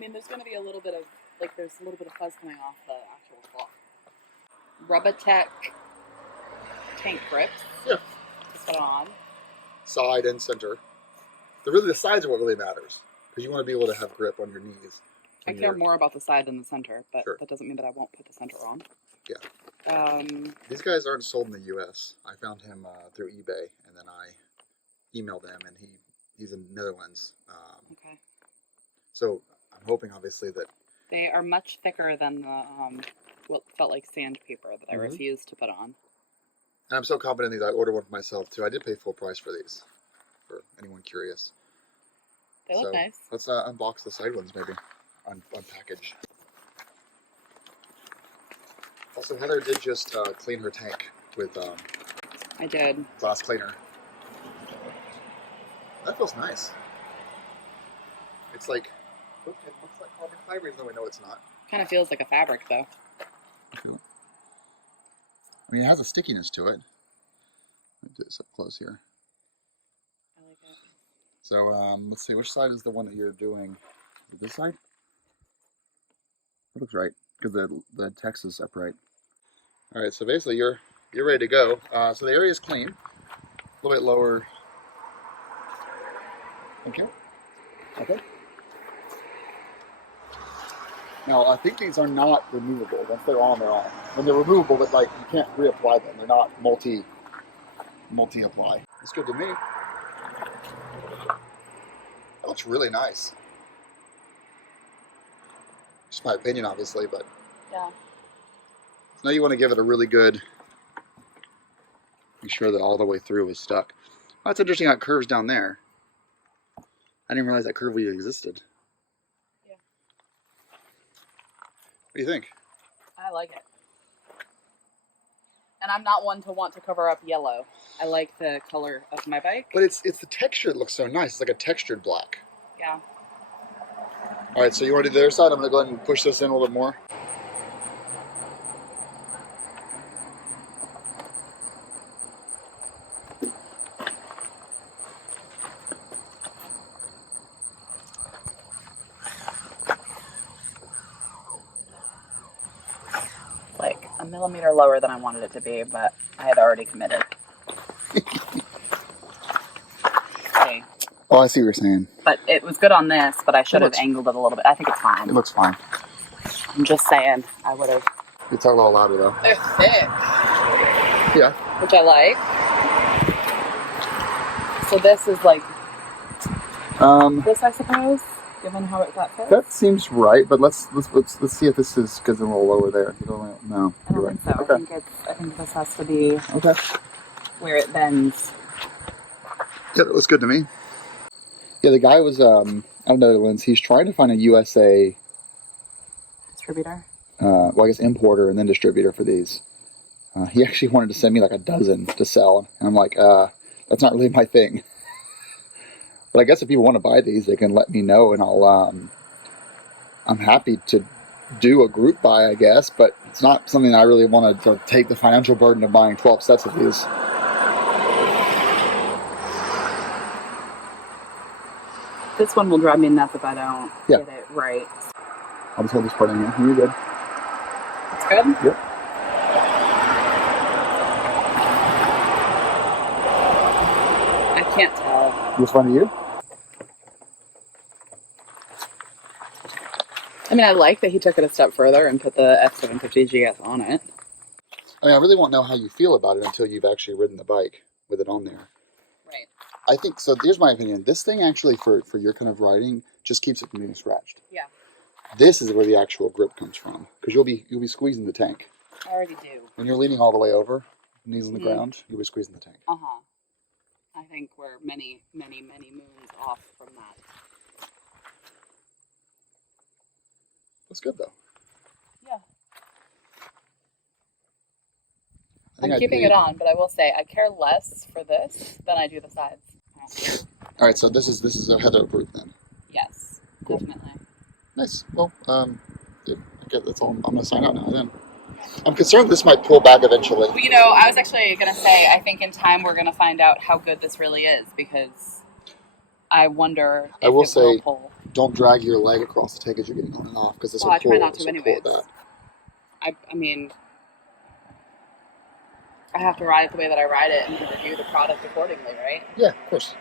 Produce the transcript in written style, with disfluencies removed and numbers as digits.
mean, there's going to be a little bit of, like, there's a little bit of fuzz coming off the actual cloth. Rubbatech tank grips. Yeah. To put on. Side and center. The sides are what really matters, because you want to be able to have grip on your knees. I care more about the side than the center, but sure. That doesn't mean that I won't put the center on. Yeah. These guys aren't sold in the U.S. I found him through eBay, and then I emailed him, and he's in Netherlands. Okay. So I'm hoping, obviously, that they are much thicker than the what felt like sandpaper that I refused to put on. And I'm so confident in these. I ordered one for myself too. I did pay full price for these. For anyone curious. They look nice. Let's unbox the side ones, maybe. Unpackage. Also, Heather did just clean her tank with I did. glass cleaner. That feels nice. It's like, it looks like carbon fiber, even though we know it's not. Kind of feels like a fabric, though. Cool. I mean, it has a stickiness to it. Let me do this up close here. I like it. So, let's see, which side is the one that you're doing? Is it this side? It looks right, because the text is upright. All right, so basically you're ready to go. So the area is clean, a little bit lower. Thank you. Okay. Now I think these are not removable. Once they're on, they're on. When they're removable, but like you can't reapply them. They're not multi-apply. It's good to me. That looks really nice. Just my opinion, obviously, but yeah. So now you want to give it a really good, make sure that all the way through is stuck. Oh, that's interesting how it curves down there. I didn't realize that curve even existed. Yeah. What do you think? I like it. And I'm not one to want to cover up yellow. I like the color of my bike. But it's the texture that looks so nice. It's like a textured black. Yeah. All right, so you want to do the other side? I'm going to go ahead and push this in a little bit more. Like a millimeter lower than I wanted it to be, but I had already committed. Okay. Oh, I see what you're saying. But it was good on this, but I should have angled it a little bit. I think it's fine. It looks fine. I'm just saying, I would have. It's a little louder, though. They're thick. Yeah. Which I like. So this is like this, I suppose, given how it got fits. That seems right, but let's see if this is because it's a little lower there. No, I don't think so. Okay. I think this has to be where it bends. Yeah, that looks good to me. Yeah, the guy was out of Netherlands. He's trying to find a USA distributor. Well, I guess importer and then distributor for these. He actually wanted to send me like a dozen to sell, and I'm like, that's not really my thing. But I guess if people want to buy these, they can let me know, and I'm happy to do a group buy, I guess. But it's not something I really want to take the financial burden of buying 12 sets of these. This one will drive me nuts if I don't get it right. I'll just hold this part in here. You're good. It's good? Yep. I can't tell. Looks fun to you? I mean, I like that he took it a step further and put the F750GS on it. I mean, I really won't know how you feel about it until you've actually ridden the bike with it on there. Right. I think, so here's my opinion. This thing actually, for your kind of riding, just keeps it from being scratched. Yeah. This is where the actual grip comes from, because you'll be squeezing the tank. I already do. When you're leaning all the way over, knees on the ground, you'll be squeezing the tank. Uh-huh. I think we're many, many, many moons off from that. Looks good, though. Yeah. I'm keeping it on, but I will say I care less for this than I do the sides. All right, so this is a Heather approved then. Yes, cool. Definitely. Nice. Well, I guess that's all. I'm going to sign out now then. I'm concerned this might pull back eventually. Well, you know, I was actually going to say, I think in time we're going to find out how good this really is, because I wonder if it will pull. don't drag your leg across the tank as you're getting on and off, because this will I try pull, not to anyways. that. I mean, I have to ride it the way that I ride it and review the product accordingly, right? Yeah, of course.